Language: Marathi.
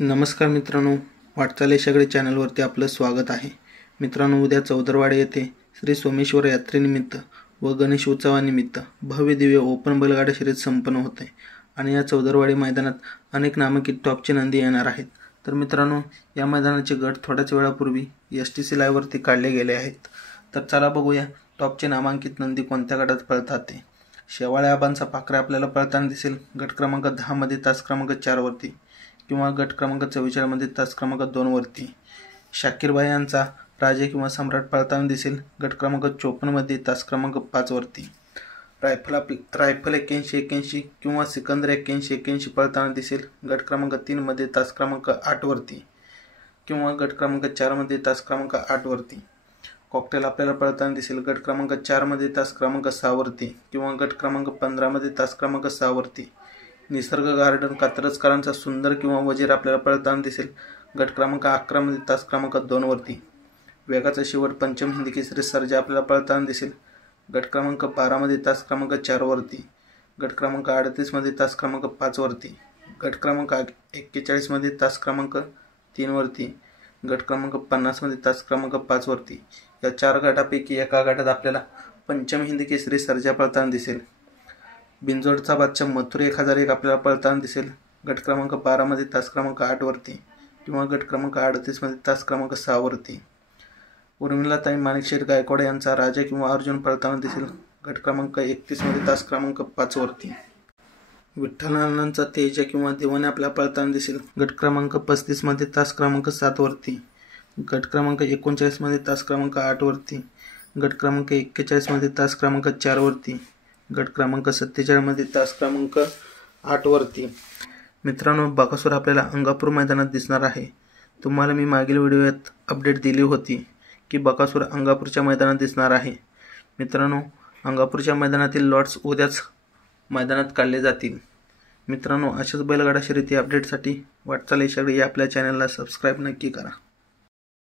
नमस्कार मित्रांनो, वाटचाल सगळे चॅनलवरती आपलं स्वागत आहे। मित्रांनो, उद्या चौदरवाडी येथे श्री सोमेश्वर यात्रेनिमित्त व गणेश उत्सवानिमित्त भव्य दिव्य ओपन बैलगाडा शर्यत संपन्न होते आणि या चौदरवाडी मैदानात अनेक नामांकित टॉपचे नंदी येणार आहेत। तर मित्रांनो, या मैदानाचे गट थोड्याच वेळापूर्वी STC लाईव्ह वरती काढले गेले आहेत। तर चला बघूया टॉपचे नामांकित नंदी कोणत्या गटात पळतात ते। शेवाळे आबांचा पाखरा आपल्याला पळताना दिसेल गट क्रमांक 10 मध्ये तास क्रमांक 4 वरती किंवा गट क्रमांक 44 मध्ये तास क्रमांक 2 वरती। शाकीरबाई यांचा राजे किंवा सम्राट पळताना दिसेल गट क्रमांक 54 मध्ये तास क्रमांक 5 वरती। रायफल 81 किंवा सिकंदर 81 पळताना दिसेल गट क्रमांक 3 मध्ये तास क्रमांक 8 वरती किंवा गट क्रमांक 4 मध्ये तास क्रमांक 8 वरती। कॉकटेल आपल्याला पळताना दिसेल गट क्रमांक 4 मध्ये तास क्रमांक 6 वरती किंवा गट क्रमांक 15 मध्ये तास क्रमांक 6 वरती। निसर्ग गार्डन कात्रजकरांचा सुंदर किंवा वजीर आपल्याला पळताना दिसेल गट क्रमांक 11 मध्ये तास क्रमांक 2 वरती। वेगाचा शेवट पंचम हिंदी केसरी सर्जा आपल्याला पळताना दिसेल गट क्रमांक 12 मध्ये तास क्रमांक 4 वरती, गट क्रमांक 38 मध्ये तास क्रमांक 5 वरती, गट क्रमांक 41 मध्ये तास क्रमांक 3 वरती, गट क्रमांक 50 मध्ये तास क्रमांक 5 वरती। या 4 गटापैकी एका गटात आपल्याला पंचम हिंदी केसरी सर्जा पळताना दिसेल। बिंजोडचा बादशाह मथुर 1001 आपल्याला पळताना दिसेल गट क्रमांक 12 मध्ये तास क्रमांक 8 वरती किंवा गट क्रमांक 38 मध्ये तास क्रमांक 6 वरती। उर्मिलाताई माणिकशेठ गायकवाड यांचा राजा किंवा अर्जुन पळताना दिसेल गट क्रमांक 31 मध्ये तास क्रमांक 5 वरती। विठ्ठलानंदचा तेजा किंवा दिवाने आपल्याला पळताना दिसेल गट क्रमांक 35 मध्ये तास क्रमांक 7 वरती, गट क्रमांक 39 मध्ये तास क्रमांक 8 वरती, गट क्रमांक 41 मध्ये तास क्रमांक 4 वरती, गट क्रमांक 47 मध्ये तास क्रमांक 8 वरती। मित्रांनो, बकासूर आपल्याला अंगापूर मैदानात दिसणार आहे। तुम्हाला मी मागील व्हिडिओत अपडेट दिली होती की बकासूर अंगापूरच्या मैदानात दिसणार आहे। मित्रांनो, अंगापूरच्या मैदानातील लॉट्स उद्याच मैदानात काढले जातील। मित्रांनो, अशाच बैलगाडा शर्यती अपडेटसाठी वाटचाल सगळे या आपल्या चॅनलला सबस्क्राईब नक्की करा।